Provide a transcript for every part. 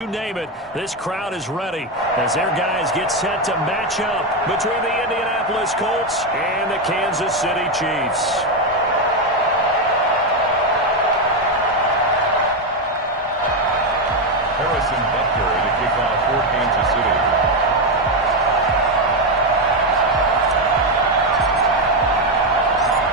You name it, this crowd is ready as their guys get set to match up between the Indianapolis Colts and the Kansas City Chiefs. Harrison Butker to kick off for Kansas City.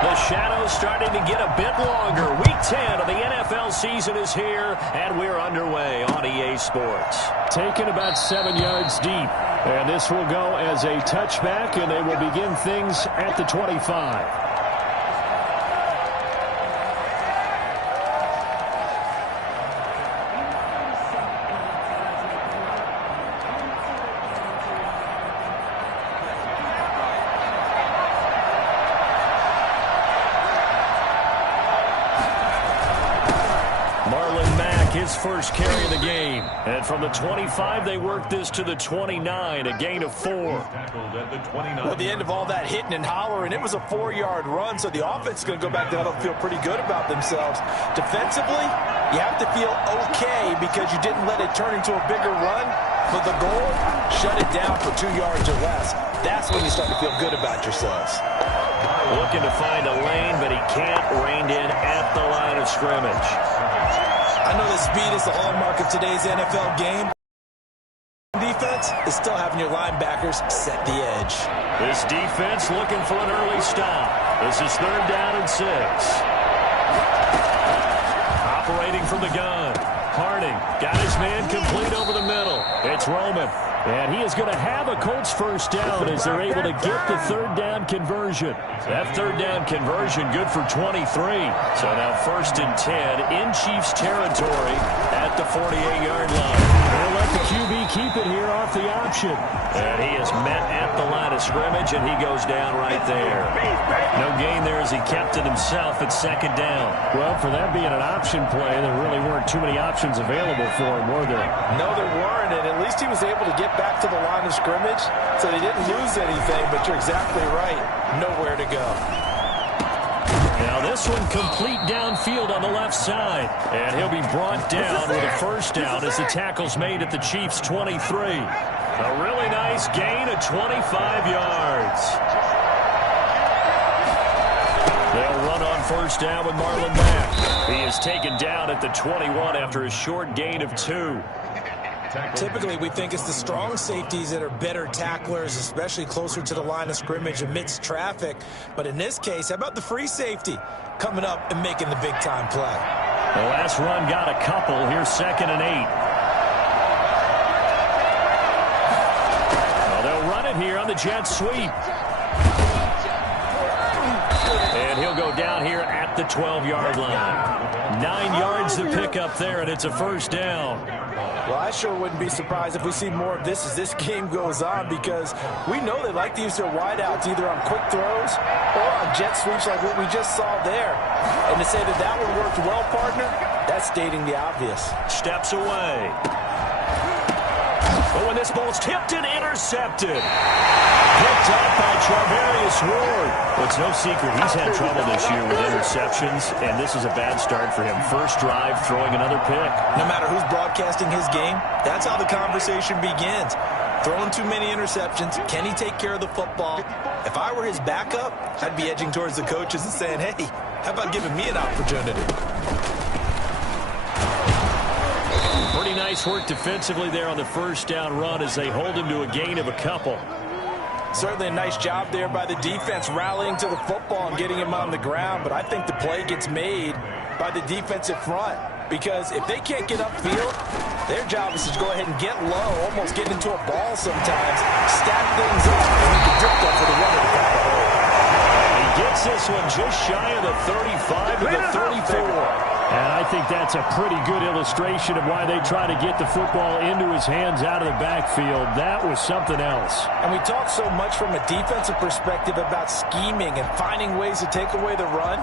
The shadow's starting to get a bit longer. Week 10 of the NFL season is here, and we're underway on EA Sports. Taken about 7 yards deep, and this will go as a touchback, and they will begin things at the 25. His first carry of the game. And from the 25, they work this to the 29, a gain of 4. Well, at the end of all that hitting and hollering, it was a 4-yard run, so the offense is going to go back down and feel pretty good about themselves. Defensively, you have to feel okay because you didn't let it turn into a bigger run. But the goal, shut it down for 2 yards or less. That's when you start to feel good about yourselves. Looking to find a lane, but he can't rein in at the line of scrimmage. I know that speed is the hallmark of today's NFL game. Defense is still having your linebackers set the edge. This defense looking for an early stop. This is 3rd down and 6. Operating from the gun. Harding got his man complete over the middle. It's Roman. And he is going to have a Colts first down as they're able to get the 3rd down conversion. That 3rd down conversion good for 23. So now 1st and 10 in Chiefs territory at the 48-yard line. They'll let the QB keep it here off the option. And he is met at the line of scrimmage, and he goes down right there. No gain there as he kept it himself at 2nd down. Well, for that being an option play, there really weren't too many options available for him, were there? No, there weren't, and at least he was able to get back to the line of scrimmage, so they didn't lose anything, but you're exactly right. Nowhere to go. Now this one complete downfield on the left side, and he'll be brought down with a first down as the tackle's made at the Chiefs' 23. A really nice gain of 25 yards. They'll run on first down with Marlon Mack. He is taken down at the 21 after a short gain of 2. Typically, we think it's the strong safeties that are better tacklers, especially closer to the line of scrimmage amidst traffic. But in this case, how about the free safety coming up and making the big-time play? The last run got a couple. Here's 2nd and 8. Well, they'll run it here on the jet sweep. And he'll go down here at the 12-yard line. 9 yards to pick up there, and it's a first down. Well, I sure wouldn't be surprised if we see more of this as this game goes on, because we know they like to use their wideouts either on quick throws or on jet sweeps like what we just saw there. And to say that that one worked well, partner, that's stating the obvious. Steps away. But when this ball's tipped and intercepted. Picked up by Charvarius Ward. Well, it's no secret he's had trouble this year with interceptions, and this is a bad start for him. First drive, throwing another pick. No matter who's broadcasting his game, that's how the conversation begins. Throwing too many interceptions. Can he take care of the football? If I were his backup, I'd be edging towards the coaches and saying, hey, how about giving me an opportunity? Pretty nice work defensively there on the first down run as they hold him to a gain of a couple. Certainly a nice job there by the defense rallying to the football and getting him on the ground, but I think the play gets made by the defensive front, because if they can't get upfield, their job is to go ahead and get low, almost get into a ball sometimes, stack things up, and we can drift up for the runner to grab the hole. He gets this one just shy of the 35 to the 34. And I think that's a pretty good illustration of why they try to get the football into his hands out of the backfield. That was something else. And we talk so much from a defensive perspective about scheming and finding ways to take away the run.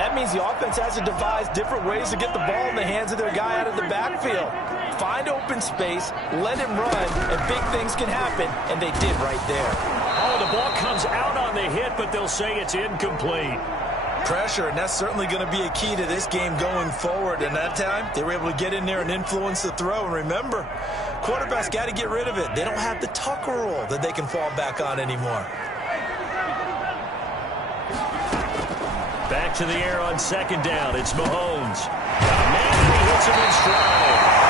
That means the offense has to devise different ways to get the ball in the hands of their guy out of the backfield. Find open space, let him run, and big things can happen, and they did right there. Oh, the ball comes out on the hit, but they'll say it's incomplete. Pressure, and that's certainly going to be a key to this game going forward. And that time, they were able to get in there and influence the throw. And remember, quarterbacks got to get rid of it. They don't have the Tucker rule that they can fall back on anymore. Back to the air on second down. It's Mahomes. Man, he hits him in stride.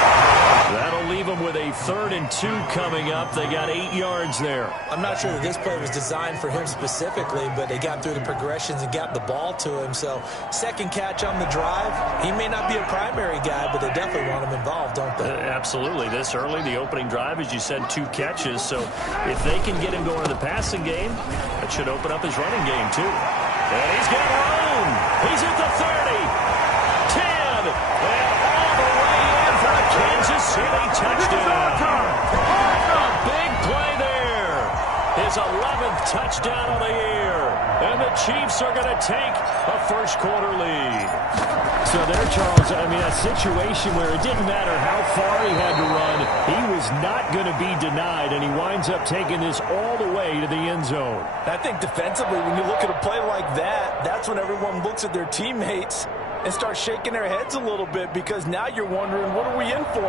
That'll leave them with a 3rd and 2 coming up. They got 8 yards there. I'm not sure that this play was designed for him specifically, but they got through the progressions and got the ball to him. So, second catch on the drive. He may not be a primary guy, but they definitely want him involved, don't they? Absolutely. This early, the opening drive, as you said, 2 catches. So, if they can get him going in the passing game, that should open up his running game, too. And he's got room. He's at the 30, 10, and all the way in for a Kansas City touchdown. A big play there. His 11th touchdown of the year. And the Chiefs are going to take a first-quarter lead. So there, Charles, I mean, a situation where it didn't matter how far he had to run, he was not going to be denied, and he winds up taking this all the way to the end zone. I think defensively, when you look at a play like that, that's when everyone looks at their teammates and starts shaking their heads a little bit, because now you're wondering, what are we in for?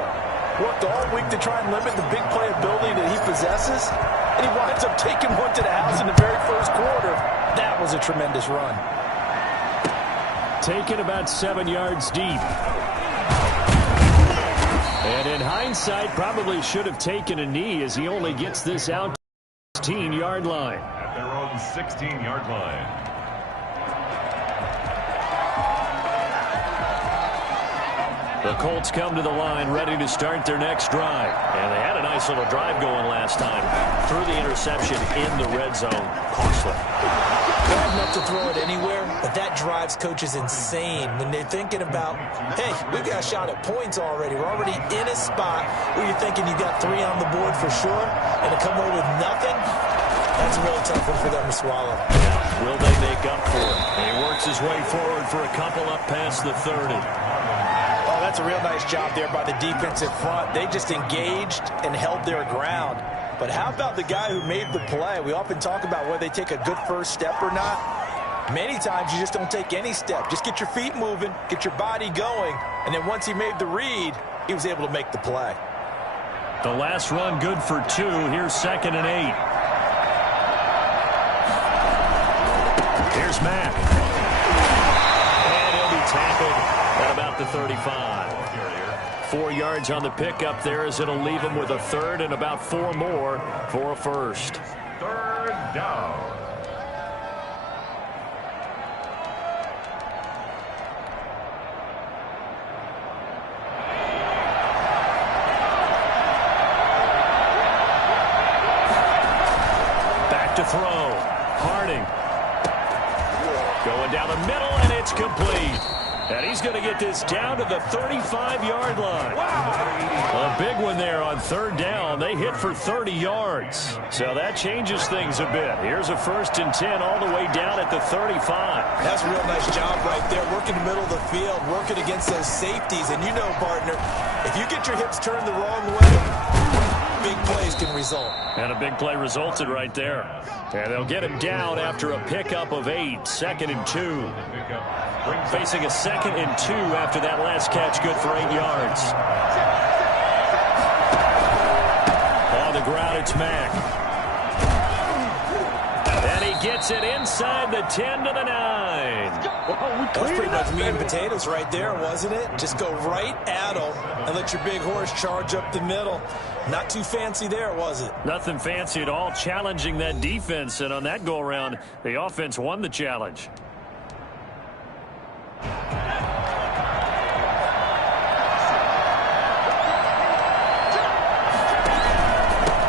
Worked all week to try and limit the big play ability that he possesses, and he winds up taking one to the house in the very first quarter. That was a tremendous run. Taken about 7 yards deep. And in hindsight, probably should have taken a knee, as he only gets this out to the 16-yard line. At their own 16-yard line. The Colts come to the line ready to start their next drive. And they had a nice little drive going last time. Threw the interception in the red zone. Costly. Bad enough to throw it anywhere, but that drives coaches insane when they're thinking about, hey, we've got a shot at points already. We're already in a spot where you're thinking you got 3 on the board for sure, and to come away with nothing, that's a really tough one for them to swallow. Yeah. Will they make up for it? And he works his way forward for a couple up past the 30. Oh, that's a real nice job there by the defensive front. They just engaged and held their ground. But how about the guy who made the play? We often talk about whether they take a good first step or not. Many times you just don't take any step. Just get your feet moving, get your body going, and then once he made the read, he was able to make the play. The last run good for 2. Here's 2nd and 8. Here's Mack. And he'll be tackled at about the 35. 4 yards on the pickup there, as it'll leave him with a 3rd and about 4 more for a first. 3rd down. Back to throw. Harding. Going down the middle, and it's complete. And he's going to get this down to the 35-yard line. A big one there on 3rd down. They hit for 30 yards. So that changes things a bit. Here's a 1st and 10 all the way down at the 35. That's a real nice job right there, working the middle of the field, working against those safeties. And you know, partner, if you get your hips turned the wrong way, big plays can result. And a big play resulted right there. And they'll get him down after a pickup of 8. 2nd and 2. Facing a 2nd and 2 after that last catch, good for 8 yards. On the ground, it's Mack. And he gets it inside the 10 to the 9. That was pretty much meat and potatoes right there, wasn't it? Just go right at him and let your big horse charge up the middle. Not too fancy there, was it? Nothing fancy at all, challenging that defense. And on that go-around, the offense won the challenge.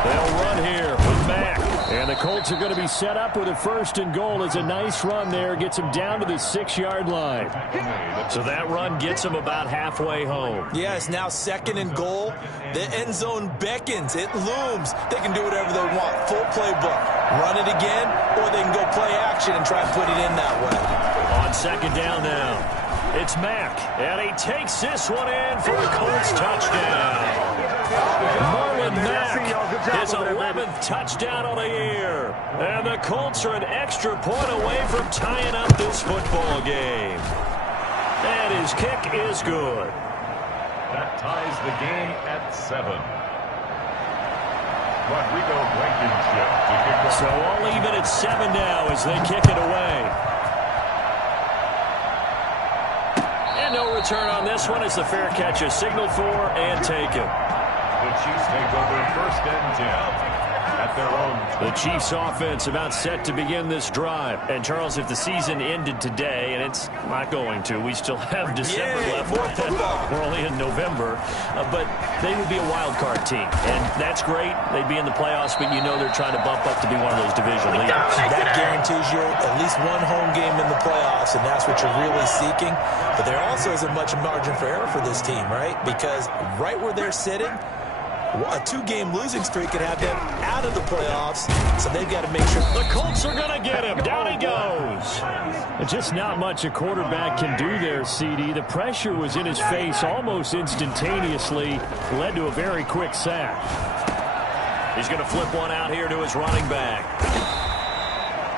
They'll run here with Mack. And the Colts are going to be set up with a 1st and goal. As a nice run there, gets him down to the 6-yard line. So that run gets him about halfway home. Yeah, it's now 2nd and goal. The end zone beckons. It looms. They can do whatever they want. Full playbook. Run it again, or they can go play action and try and put it in that way. On 2nd down now, it's Mack. And he takes this one in for a Colts touchdown. Marlon Mack His 11th touchdown on the year. And the Colts are an extra point away from tying up this football game. And his kick is good. That ties the game at 7. Rodrigo Blankenship to kick off. So all even at 7 now as they kick it away. And no return on this one as the fair catch is signaled for and taken. The Chiefs take over 1st and 10 at their own. The Chiefs offense about set to begin this drive. And Charles, if the season ended today, and it's not going to, we still have December left. We're only in November, but they would be a wild card team. And that's great. They'd be in the playoffs, but you know they're trying to bump up to be one of those division leaders. That guarantees you at least one home game in the playoffs, and that's what you're really seeking. But there also isn't much margin for error for this team, right? Because right where they're sitting, a 2-game losing streak could have them out of the playoffs, so they've got to make sure. The Colts are going to get him. Down he goes. Just not much a quarterback can do there, CD. The pressure was in his face almost instantaneously, led to a very quick sack. He's going to flip one out here to his running back.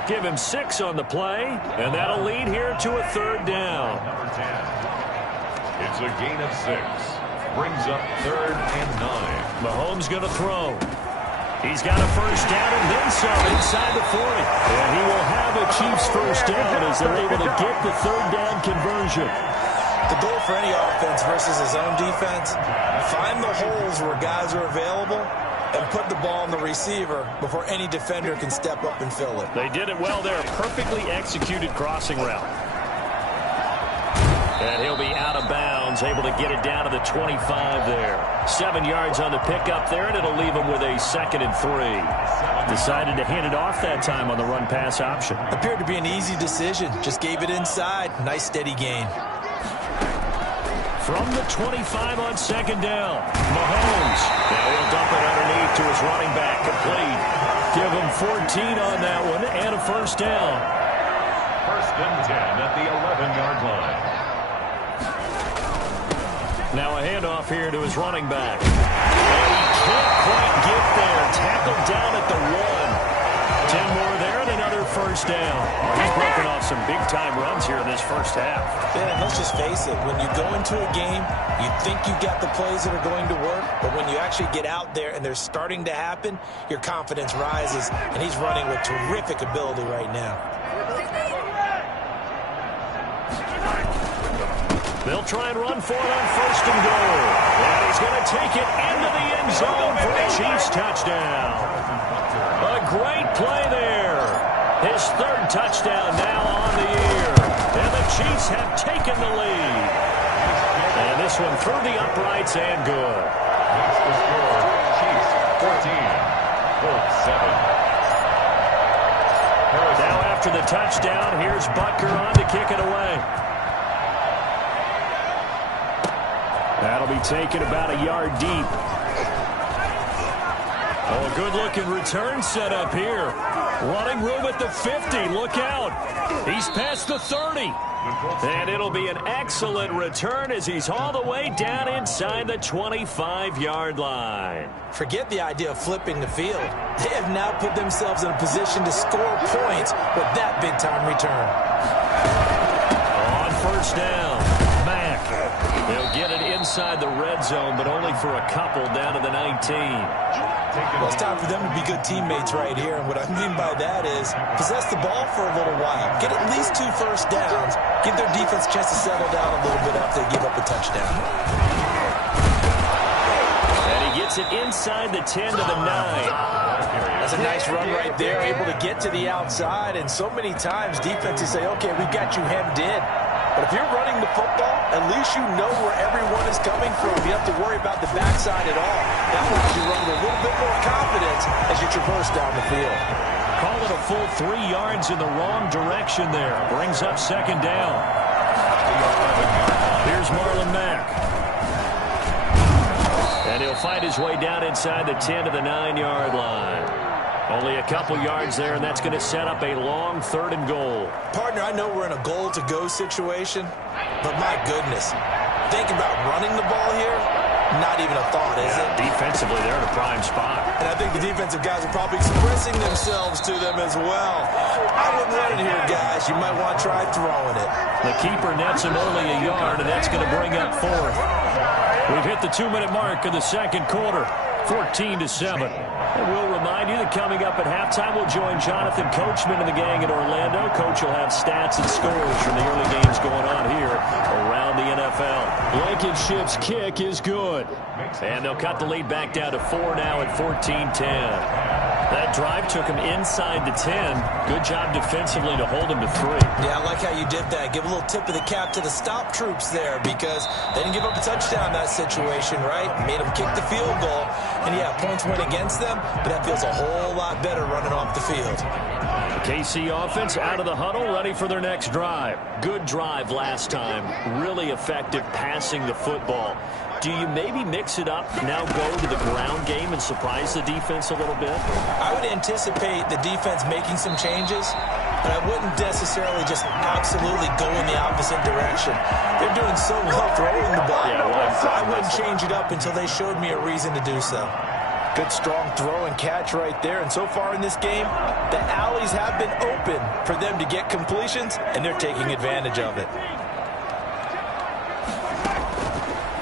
Give him 6 on the play, and that'll lead here to a 3rd down. Number 10. It's a gain of 6. Brings up 3rd and 9. Mahomes going to throw. He's got a 1st down and then some inside the 40. And he will have a Chiefs 1st down as they're able to get the 3rd down conversion. The goal for any offense versus his own defense, find the holes where guys are available and put the ball on the receiver before any defender can step up and fill it. They did it well there. Perfectly executed crossing route. And he'll be out of bounds, able to get it down to the 25 there. 7 yards on the pickup there, and it'll leave him with a 2nd and 3. Decided to hand it off that time on the run-pass option. Appeared to be an easy decision. Just gave it inside. Nice, steady gain. From the 25 on 2nd down, Mahomes. Now he'll dump it underneath to his running back, complete. Give him 14 on that one, and a 1st down. 1st and 10 at the 11-yard line. Now a handoff here to his running back. And he can't quite get there. Tackled down at the 1. 10 more there and another 1st down. He's broken off some big-time runs here in this 1st half. Yeah, and let's just face it. When you go into a game, you think you got the plays that are going to work, but when you actually get out there and they're starting to happen, your confidence rises, and he's running with terrific ability right now. They'll try and run for it on 1st and goal. And he's going to take it into the end zone for a Chiefs touchdown. A great play there. His 3rd touchdown now on the year. And the Chiefs have taken the lead. And this one through the uprights and good. That's the score. Chiefs 14, Colts 7. Now after the touchdown, here's Butker on to kick it away. That'll be taken about a yard deep. Oh, a good-looking return set up here. Running room at the 50. Look out. He's past the 30. And it'll be an excellent return as he's all the way down inside the 25-yard line. Forget the idea of flipping the field. They have now put themselves in a position to score points with that big-time return. On 1st down, Mack. They'll get it inside the red zone, but only for a couple down to the 19. Well, it's time for them to be good teammates right here, and what I mean by that is possess the ball for a little while. Get at least 2 1st downs. Give their defense a chance to settle down a little bit after they give up a touchdown. And he gets it inside the 10 to the 9. That's a nice run right there, able to get to the outside, and so many times defenses say, okay, we've got you hemmed in. But if you're running the football, at least you know where everyone is coming from. You don't have to worry about the backside at all. That allows you to run with a little bit more confidence as you traverse down the field. Call it a full 3 yards in the wrong direction there. Brings up 2nd down. Here's Marlon Mack. And he'll fight his way down inside the 10 to the 9-yard line. Only a couple yards there, and that's going to set up a long 3rd and goal. Partner, I know we're in a goal-to-go situation, but my goodness, think about running the ball here. Not even a thought, is it? Defensively, they're in a prime prime spot. And I think the defensive guys are probably expressing themselves to them as well. I wouldn't run it here, guys. You might want to try throwing it. The keeper nets him only a yard, and that's going to bring up fourth. We've hit the 2-minute mark of the second quarter, 14-7. And we'll remind you that coming up at halftime, we'll join Jonathan Coachman and the gang in Orlando. Coach will have stats and scores from the early games going on here around the NFL. Blankenship's kick is good. And they'll cut the lead back down to 4 now at 14-10. That drive took him inside the 10. Good job defensively to hold him to 3. Yeah, I like how you did that. Give a little tip of the cap to the stop troops there because they didn't give up a touchdown in that situation, right? Made them kick the field goal. And, yeah, points went against them, but that feels a whole lot better running off the field. The KC offense out of the huddle, ready for their next drive. Good drive last time. Really effective passing the football. Do you maybe mix it up, now go to the ground game and surprise the defense a little bit? I would anticipate the defense making some changes, but I wouldn't necessarily just absolutely go in the opposite direction. They're doing so well throwing the ball. I wouldn't change it up until they showed me a reason to do so. Good, strong throw and catch right there. And so far in this game, the alleys have been open for them to get completions, and they're taking advantage of it.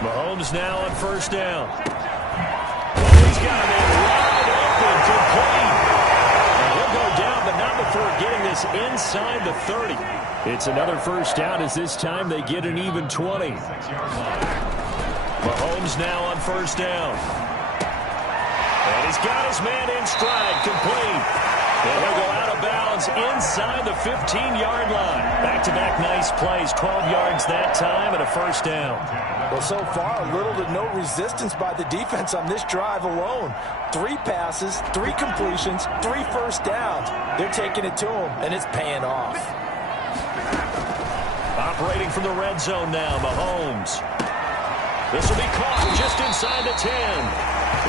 Mahomes now on first down. He's got him in wide open, complete. And he'll go down, but not before getting this inside the 30. It's another first down as this time they get an even 20. Mahomes now on first down. And he's got his man in stride, complete. And he'll go out of bounds inside the 15-yard line. Back-to-back nice plays, 12 yards that time and a first down. Well, so far, little to no resistance by the defense on this drive alone. 3 passes, 3 completions, 3 first downs. They're taking it to them, and it's paying off. Operating from the red zone now, Mahomes. This will be caught just inside the 10.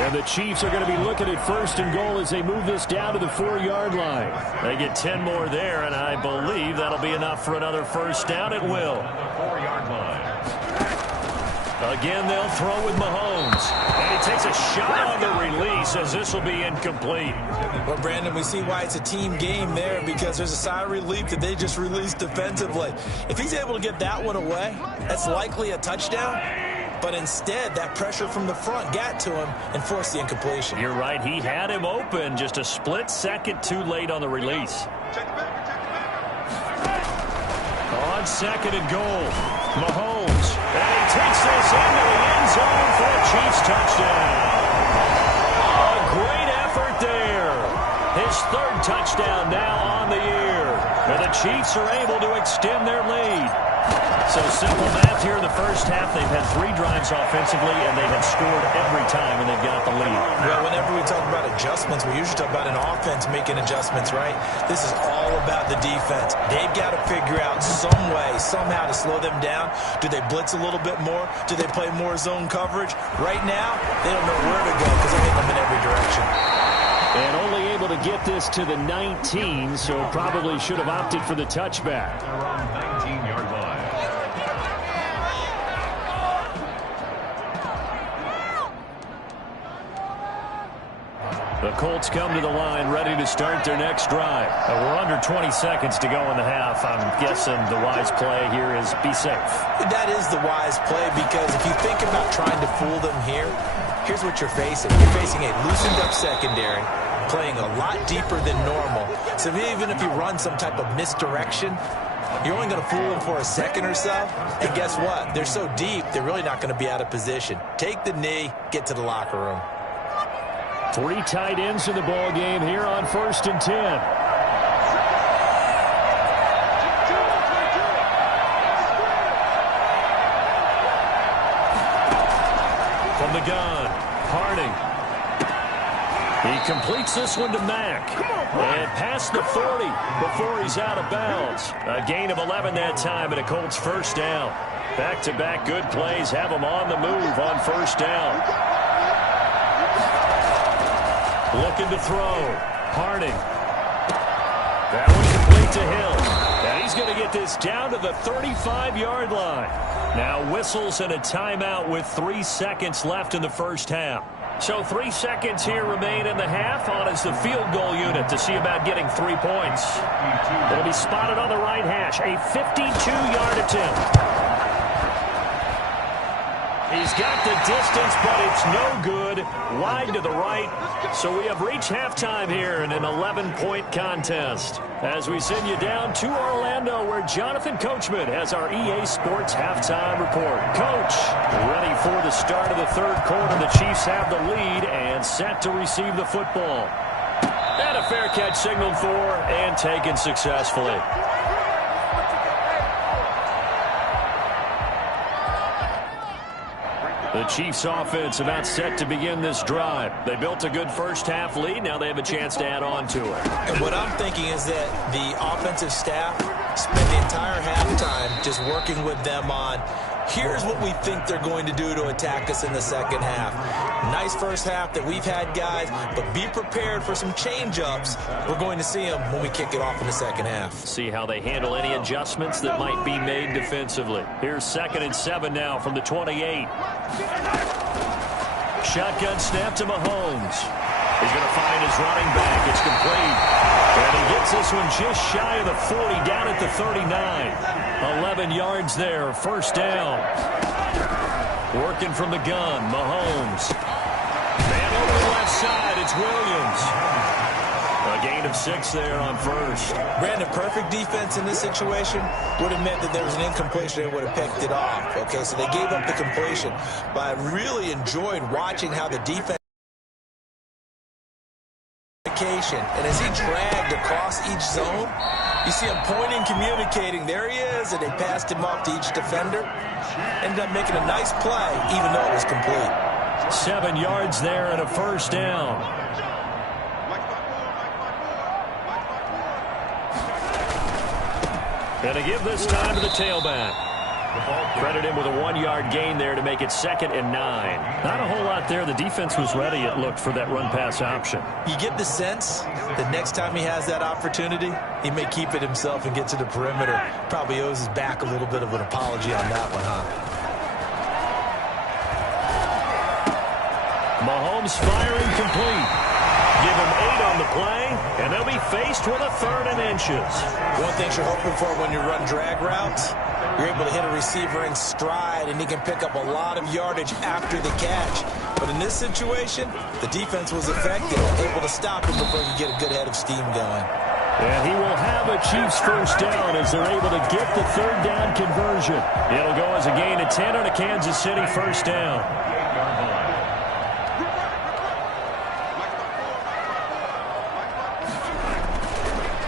And the Chiefs are going to be looking at first and goal as they move this down to the 4-yard line. They get 10 more there, and I believe that'll be enough for another first down. It will. 4-yard line. Again, they'll throw with Mahomes. And he takes a shot on the release as this will be incomplete. Well, Brandon, we see why it's a team game there because there's a sigh of relief that they just released defensively. If he's able to get that one away, that's likely a touchdown. But instead, that pressure from the front got to him and forced the incompletion. You're right. He had him open just a split second too late on the release. On second and goal, Mahomes. And he takes this into the end zone for a Chiefs touchdown. A great effort there. His 3rd touchdown now on the year. And the Chiefs are able to extend their lead. So simple math here in the first half. They've had 3 drives offensively, and they have scored every time, and they've got the lead. Well, whenever we talk about adjustments, we usually talk about an offense making adjustments, right? This is all about the defense. They've got to figure out some way, somehow to slow them down. Do they blitz a little bit more? Do they play more zone coverage? Right now, they don't know where to go because they're hitting them in every direction. And only able to get this to the 19, so probably should have opted for the touchback. Around 19-yard line. The Colts come to the line ready to start their next drive. We're under 20 seconds to go in the half. I'm guessing the wise play here is be safe. That is the wise play because if you think about trying to fool them here, here's what you're facing. You're facing a loosened up secondary, playing a lot deeper than normal. So even if you run some type of misdirection, you're only going to fool them for a second or so. And guess what? They're so deep, they're really not going to be out of position. Take the knee, get to the locker room. 3 tight ends in the ball game here on 1st and 10. From the gun, Harding. He completes this one to Mack. And past the 40 before he's out of bounds. A gain of 11 that time and a Colts first down. Back-to-back good plays have them on the move on first down. Looking to throw. Harding. That one complete to Hill. And he's going to get this down to the 35-yard line. Now whistles and a timeout with 3 seconds left in the first half. So 3 seconds here remain in the half. On is the field goal unit to see about getting 3 points. It'll be spotted on the right hash. A 52-yard attempt. He's got the distance, but it's no good. Wide to the right. So we have reached halftime here in an 11-point contest. As we send you down to Orlando, where Jonathan Coachman has our EA Sports halftime report. Coach, ready for the start of the third quarter. The Chiefs have the lead and set to receive the football. And a fair catch signaled for and taken successfully. The Chiefs offense about set to begin this drive. They built a good first half lead. Now they have a chance to add on to it. And what I'm thinking is that the offensive staff spent the entire halftime just working with them on, here's what we think they're going to do to attack us in the second half. Nice first half that we've had, guys, but be prepared for some change-ups. We're going to see them when we kick it off in the second half. See how they handle any adjustments that might be made defensively. Here's 2nd and 7 now from the 28. Shotgun snap to Mahomes. He's going to find his running back. It's complete. And he gets this one just shy of the 40, down at the 39. 11 yards there, first down. Working from the gun, Mahomes. Man over the left side, it's Williams. A gain of 6 there on first. Brandon, perfect defense in this situation would have meant that there was an incompletion. They would have picked it off. Okay, so they gave up the completion. But I really enjoyed watching how the defense... And as he dragged across each zone, you see him pointing, communicating. There he is, and they passed him off to each defender. Ended up making a nice play, even though it was complete. 7 yards there and a first down. And to give this time to the tailback. Credit him with a 1-yard gain there to make it 2nd and 9. Not a whole lot there. The defense was ready, it looked, for that run-pass option. You get the sense that next time he has that opportunity, he may keep it himself and get to the perimeter. Probably owes his back a little bit of an apology on that one, huh? Mahomes firing complete. Give him 8 on the play, and they'll be faced with a 3rd and inches. One thing you're hoping for when you run drag routes, you're able to hit a receiver in stride, and he can pick up a lot of yardage after the catch. But in this situation, the defense was effective, able to stop him before you get a good head of steam going. And he will have a Chiefs first down as they're able to get the 3rd down conversion. It'll go as a gain of 10 on a Kansas City first down.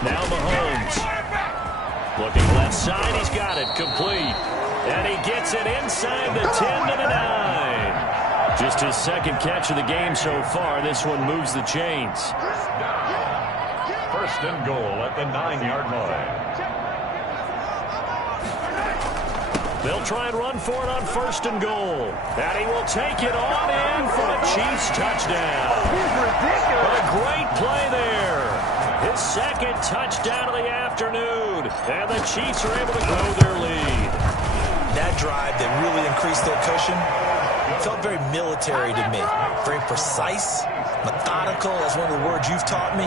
Now Mahomes. Looking left side, he's got it, complete. And he gets it inside the 10 to the 9. Just his 2nd catch of the game so far. This one moves the chains. 1st and goal at the 9-yard line. They'll try and run for it on 1st and goal. And he will take it on in for a Chiefs touchdown. A great play there. His 2nd touchdown of the afternoon. And the Chiefs are able to grow their lead. That drive that really increased their cushion felt very military to me. Very precise, methodical. That's one of the words you've taught me.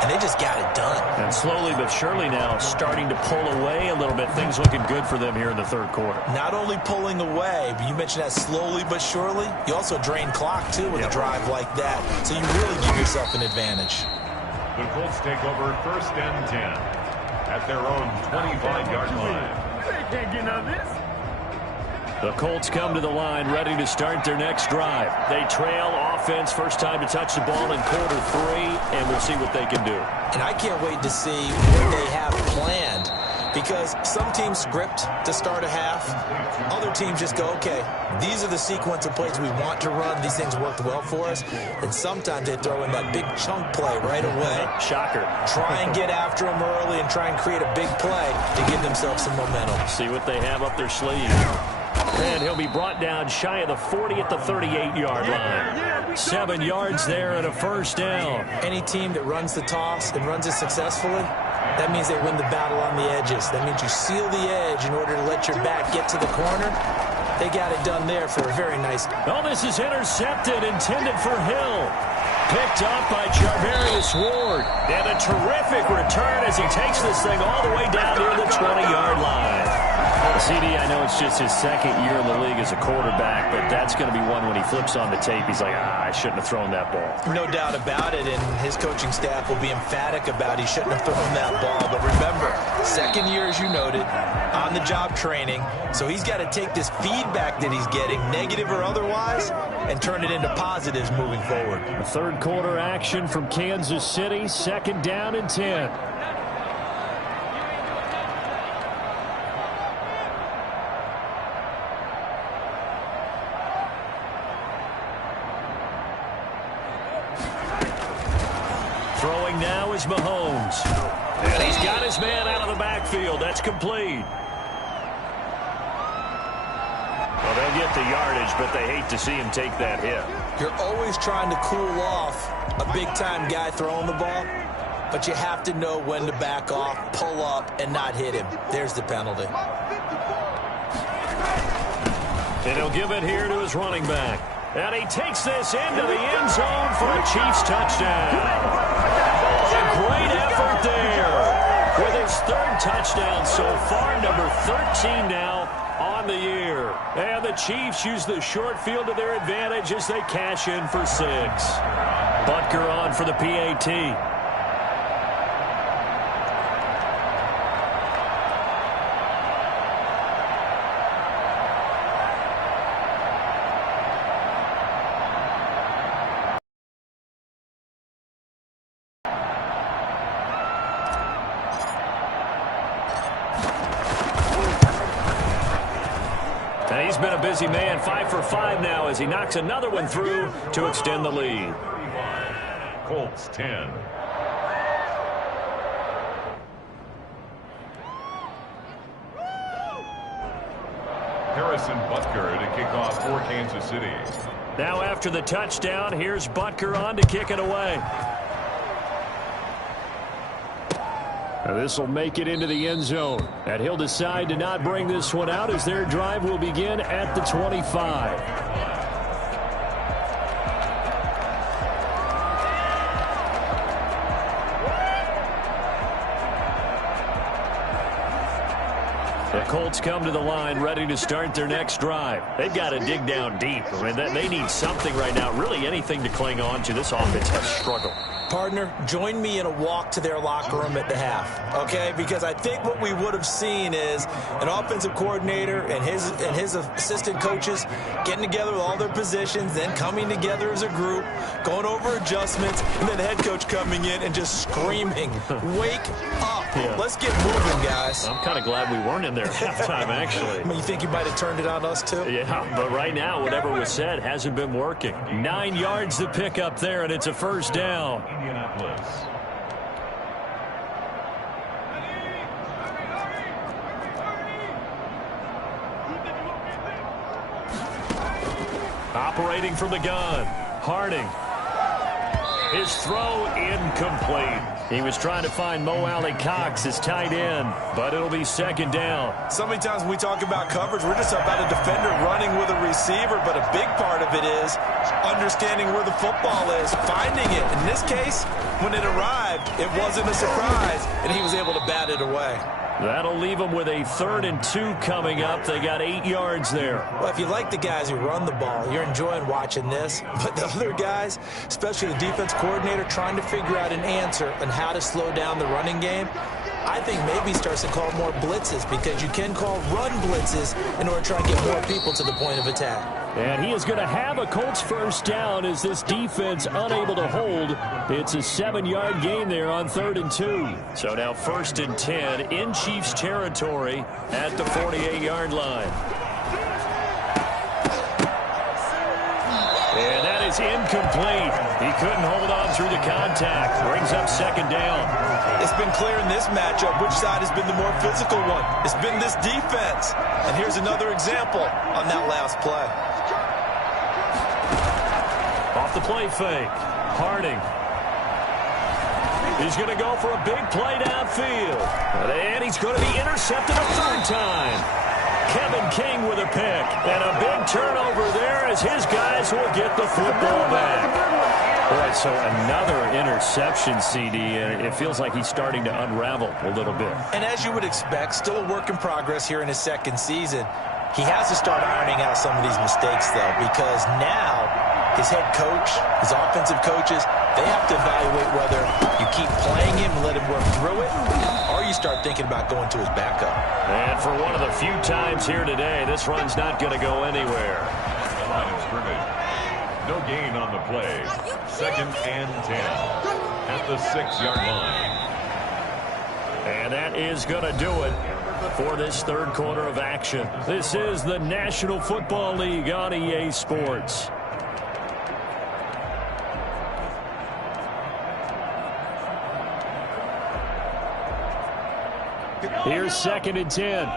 And they just got it done. And slowly but surely now starting to pull away a little bit. Things looking good for them here in the 3rd quarter. Not only pulling away, but you mentioned that slowly but surely. You also drain clock, too, with a drive like that. So you really give yourself an advantage. The Colts take over 1st and 10 at their own 25-yard line. Can't get none of this. The Colts come to the line ready to start their next drive. They trail offense, first time to touch the ball in quarter 3, and we'll see what they can do. And I can't wait to see what they have planned, because some teams script to start a half. Other teams just go, okay, these are the sequence of plays we want to run. These things worked well for us. And sometimes they throw in that big chunk play right away. Shocker. Try and get after them early and try and create a big play to give themselves some momentum. See what they have up their sleeve. And he'll be brought down shy of the 40 at the 38-yard line. 7 yards there and a first down. Any team that runs the toss and runs it successfully, that means they win the battle on the edges. That means you seal the edge in order to let your back get to the corner. They got it done there for a very nice. Oh, this is intercepted, intended for Hill. Picked up by Charvarius Ward. And a terrific return as he takes this thing all the way down near the 20-yard line. CD, I know it's just his second year in the league as a quarterback, but that's going to be one when he flips on the tape. He's like, I shouldn't have thrown that ball. No doubt about it, and his coaching staff will be emphatic about he shouldn't have thrown that ball. But remember, second year, as you noted, on-the-job training, so he's got to take this feedback that he's getting, negative or otherwise, and turn it into positives moving forward. A third quarter action from Kansas City, 2nd down and 10. Throwing now is Mahomes. And he's got his man out of the backfield. That's complete. Well, they'll get the yardage, but they hate to see him take that hit. You're always trying to cool off a big-time guy throwing the ball, but you have to know when to back off, pull up, and not hit him. There's the penalty. And he'll give it here to his running back. And he takes this into the end zone for a Chiefs touchdown. A great effort there. With his 3rd touchdown so far, number 13 now on the year. And the Chiefs use the short field to their advantage as they cash in for 6. Butker on for the PAT. And he's been a busy man, 5 for 5 now as he knocks another one through to extend the lead. Colts 10. Harrison Butker to kick off for Kansas City. Now after the touchdown, here's Butker on to kick it away. This will make it into the end zone. And he'll decide to not bring this one out as their drive will begin at the 25. The Colts come to the line ready to start their next drive. They've got to dig down deep. I mean, they need something right now, really anything to cling on to. This offense has struggled. Partner, join me in a walk to their locker room at the half, okay? Because I think what we would have seen is an offensive coordinator and his assistant coaches getting together with all their positions, then coming together as a group, going over adjustments, and then the head coach coming in and just screaming, wake up. Yeah. Let's get moving, guys. I'm kind of glad we weren't in there at halftime, actually. I mean, you think you might have turned it on us, too? Yeah, but right now, whatever was said hasn't been working. 9 yards to pick up there, and it's a 1st down. Indianapolis. Operating from the gun, Harding. His throw incomplete. He was trying to find Mo Alley-Cox, his tight end, but it'll be 2nd down. So many times when we talk about coverage, we're just about a defender running with a receiver, but a big part of it is understanding where the football is, finding it. In this case, when it arrived, it wasn't a surprise, and he was able to bat it away. That'll leave them with a 3rd and 2 coming up. They got 8 yards there. Well, if you like the guys who run the ball, you're enjoying watching this. But the other guys, especially the defense coordinator, trying to figure out an answer on how to slow down the running game, I think maybe starts to call more blitzes because you can call run blitzes in order to try and get more people to the point of attack. And he is going to have a Colts 1st down as this defense unable to hold. It's a 7-yard gain there on 3rd and 2. So now 1st and 10 in Chiefs territory at the 48-yard line. And that is incomplete. He couldn't hold on through the contact. Brings up 2nd down. It's been clear in this matchup which side has been the more physical one. It's been this defense. And here's another example on that last play. Off the play fake. Harding. He's going to go for a big play downfield. And he's going to be intercepted a 3rd time. Kevin King with a pick. And a big turnover there as his guys will get the football back. Boy, so another interception, CD, and it feels like he's starting to unravel a little bit. And as you would expect, still a work in progress here in his second season. He has to start ironing out some of these mistakes, though, because now his head coach, his offensive coaches, they have to evaluate whether you keep playing him and let him work through it, or you start thinking about going to his backup. And for one of the few times here today, this run's not going to go anywhere. Line of scrimmage. No gain on the play. 2nd and 10 at the 6-yard line. And that is going to do it for this third quarter of action. This is the National Football League on EA Sports. Here's 2nd and 10.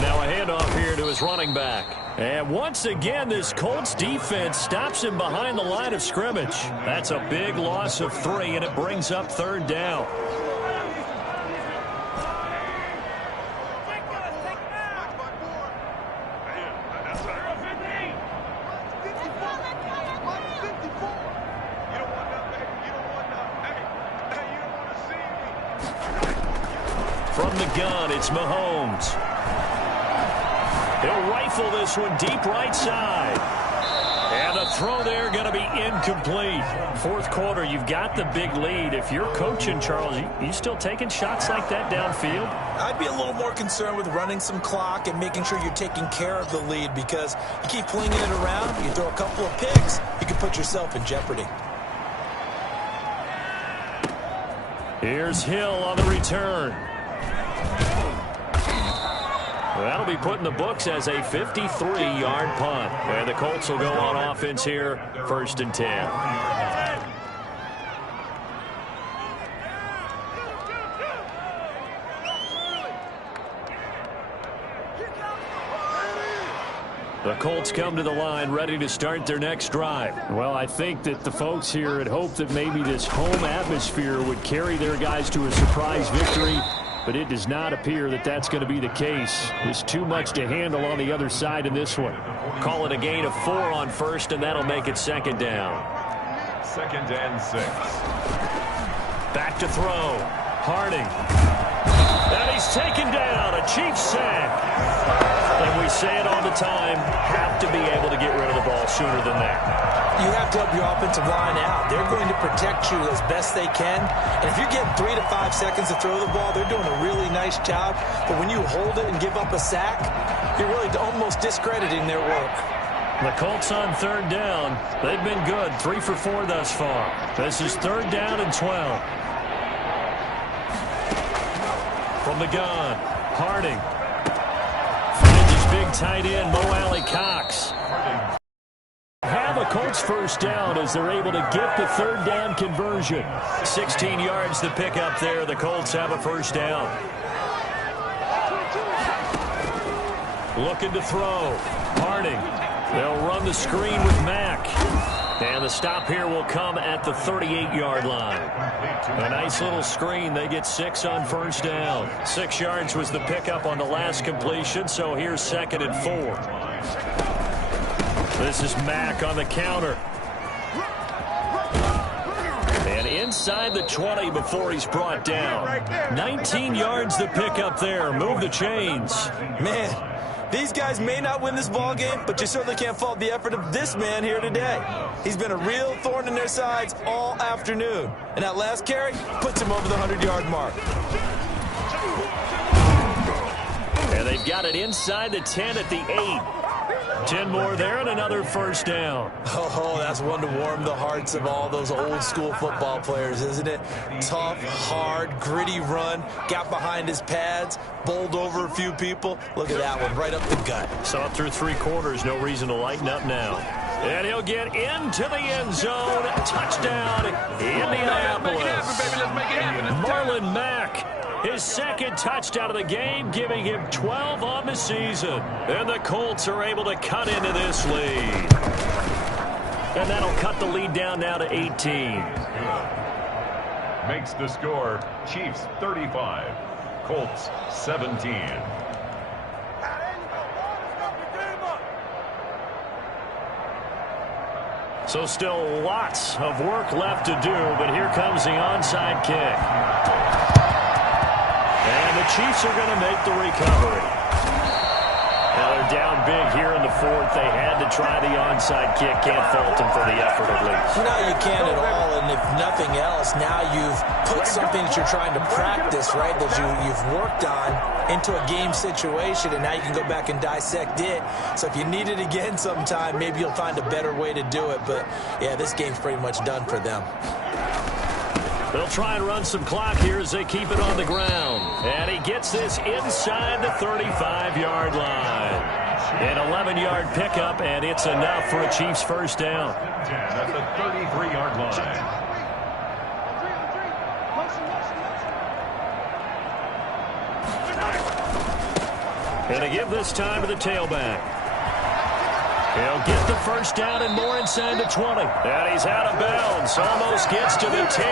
Now a handoff here to his running back. And once again, this Colts defense stops him behind the line of scrimmage. That's a big loss of 3, and it brings up 3rd down. From the gun, it's Mahomes. He'll rifle this one deep right side. And the throw there going to be incomplete. Fourth quarter, you've got the big lead. If you're coaching, Charles, you still taking shots like that downfield? I'd be a little more concerned with running some clock and making sure you're taking care of the lead, because you keep flinging it around, you throw a couple of picks, you can put yourself in jeopardy. Here's Hill on the return. That'll be put in the books as a 53-yard punt. And the Colts will go on offense here, 1st and 10. The Colts come to the line ready to start their next drive. Well, I think that the folks here had hoped that maybe this home atmosphere would carry their guys to a surprise victory, but it does not appear that that's going to be the case. There's too much to handle on the other side in this one. Call it a gain of 4 on 1st, and that'll make it 2nd down. 2nd and 6. Back to throw. Harding. And he's taken down. A Chiefs sack. And we say it all the time, have to be able to get rid of the ball sooner than that. You have to help your offensive line out. They're going to protect you as best they can. And if you're getting 3 to 5 seconds to throw the ball, they're doing a really nice job. But when you hold it and give up a sack, you're really almost discrediting their work. The Colts on 3rd down. They've been good, 3 for 4 thus far. This is 3rd down and 12. From the gun, Harding. Big tight end, Mo Alley Cox. Have a Colts 1st down as they're able to get the 3rd down conversion. 16 yards to pick up there. The Colts have a 1st down. Looking to throw. Harding. They'll run the screen with Mack. And the stop here will come at the 38-yard line. A nice little screen. They get 6 on 1st down. 6 yards was the pickup on the last completion, so here's 2nd and 4. This is Mack on the counter. And inside the 20 before he's brought down. 19 yards the pickup there. Move the chains. Man. These guys may not win this ball game, but you certainly can't fault the effort of this man here today. He's been a real thorn in their sides all afternoon. And that last carry puts him over the 100-yard mark. And they've got it inside the 10 at the 8. 10 more there and another 1st down. Oh, that's one to warm the hearts of all those old school football players, isn't it? Tough, hard, gritty run, got behind his pads, bowled over a few people. Look at that one, right up the gut. Saw it through 3 quarters, no reason to lighten up now. And he'll get into the end zone. Touchdown, Indianapolis. Marlon Mack. His 2nd touchdown of the game, giving him 12 on the season. And the Colts are able to cut into this lead. And that'll cut the lead down now to 18. Makes the score Chiefs 35, Colts 17. So still lots of work left to do, but here comes the onside kick. And the Chiefs are going to make the recovery. Now they're down big here in the fourth. They had to try the onside kick. Can't fault them for the effort at least. No, you can't at all. And if nothing else, now you've put something that you're trying to practice, right, that you've worked on into a game situation, and now you can go back and dissect it. So if you need it again sometime, maybe you'll find a better way to do it. But, yeah, this game's pretty much done for them. They'll try and run some clock here as they keep it on the ground. And he gets this inside the 35-yard line. An 11-yard pickup, and it's enough for a Chiefs first down. 10 at the 33-yard line. And they give this time to the tailback. He'll get the first down and more inside the 20. And he's out of bounds. Almost gets to the 10.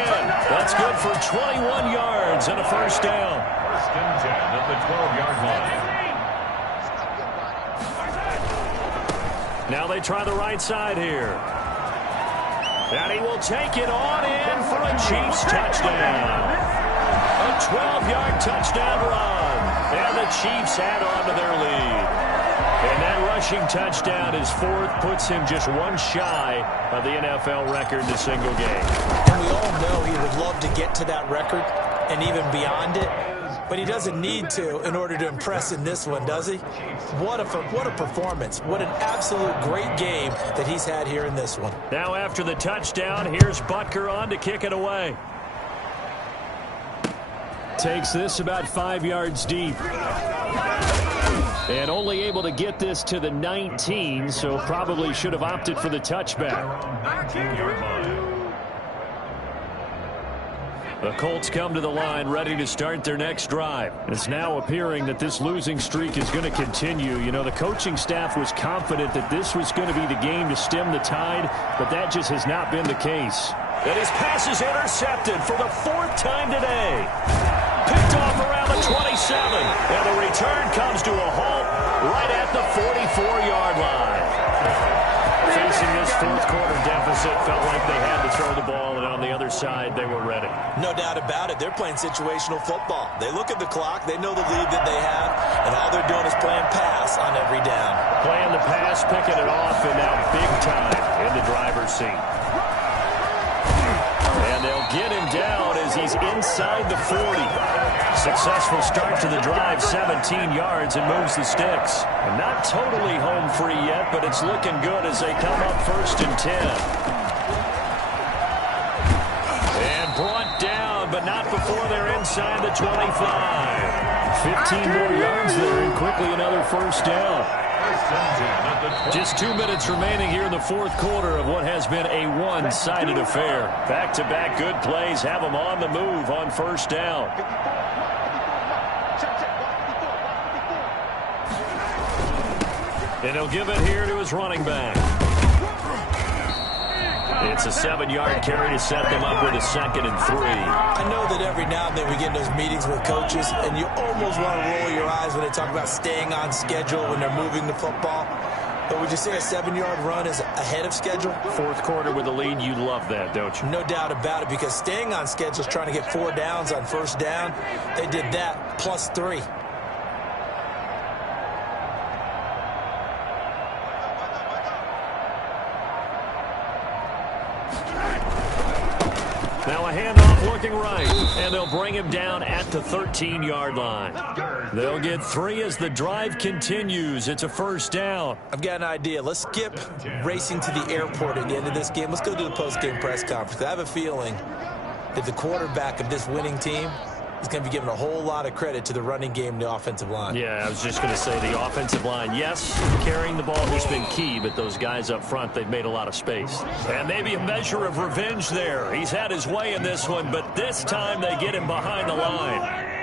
That's good for 21 yards and a first down. First and 10 at the 12-yard line. Now they try the right side here. And he will take it on in for a Chiefs touchdown. A 12-yard touchdown run. And the Chiefs add on to their lead. And that rushing touchdown is fourth, puts him just one shy of the NFL record in a single game. And we all know he would love to get to that record and even beyond it, but he doesn't need to in order to impress in this one, does he? What a performance. What an absolute great game that he's had here in this one. Now after the touchdown, here's Butker on to kick it away. Takes this about 5 yards deep. And only able to get this to the 19, so probably should have opted for the touchback. The Colts come to the line ready to start their next drive. It's now appearing that this losing streak is going to continue. You know, the coaching staff was confident that this was going to be the game to stem the tide, but that just has not been the case. And his pass is intercepted for the fourth time today. Picked off around the 27. And the return comes to a halt right at the 44-yard line. Facing this fourth quarter deficit, felt like they had to throw the ball, and on the other side, they were ready. No doubt about it. They're playing situational football. They look at the clock. They know the lead that they have, and all they're doing is playing pass on every down. Playing the pass, picking it off, and now big time in the driver's seat. And they'll get him down as he's inside the 40. Successful start to the drive, 17 yards, and moves the sticks. And not totally home free yet, but it's looking good as they come up first and 10. And brought down, but not before they're inside the 25. 15 more yards there, and quickly another first down. Just 2 minutes remaining here in the fourth quarter of what has been a one-sided affair. Back-to-back good plays have them on the move on first down. And he'll give it here to his running back. It's a 7-yard carry to set them up with a 2nd and 3. I know that every now and then we get in those meetings with coaches, and you almost want to roll your eyes when they talk about staying on schedule when they're moving the football. But would you say a 7-yard run is ahead of schedule? Fourth quarter with the lead, you love that, don't you? No doubt about it, because staying on schedule is trying to get 4 downs on first down. They did that plus 3. Now a handoff looking right, and they'll bring him down at the 13-yard line. They'll get 3 as the drive continues. It's a first down. I've got an idea. Let's skip racing to the airport at the end of this game. Let's go to the post-game press conference. I have a feeling that the quarterback of this winning team is going to be giving a whole lot of credit to the running game and the offensive line. Yeah, I was just going to say the offensive line, yes, carrying the ball has been key, but those guys up front, they've made a lot of space. And maybe a measure of revenge there. He's had his way in this one, but this time they get him behind the line.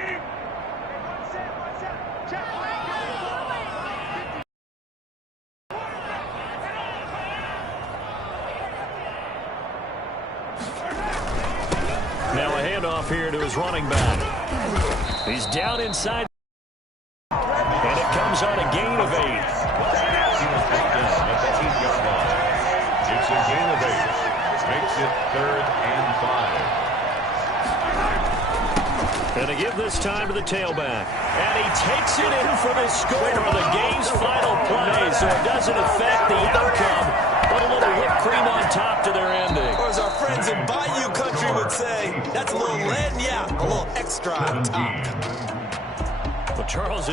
his running back. He's down inside. And it comes on a gain of 8. He was brought down at the 8-yard line. It's a gain of 8. Makes it 3rd and 5. And to give this time to the tailback. And he takes it in for the score of the game's final play, so it doesn't affect the outcome, but a little whipped cream on top to their ending. Or as our friends in Bayou Country would say, that's a little lagniappe, a little extra on top. But Charles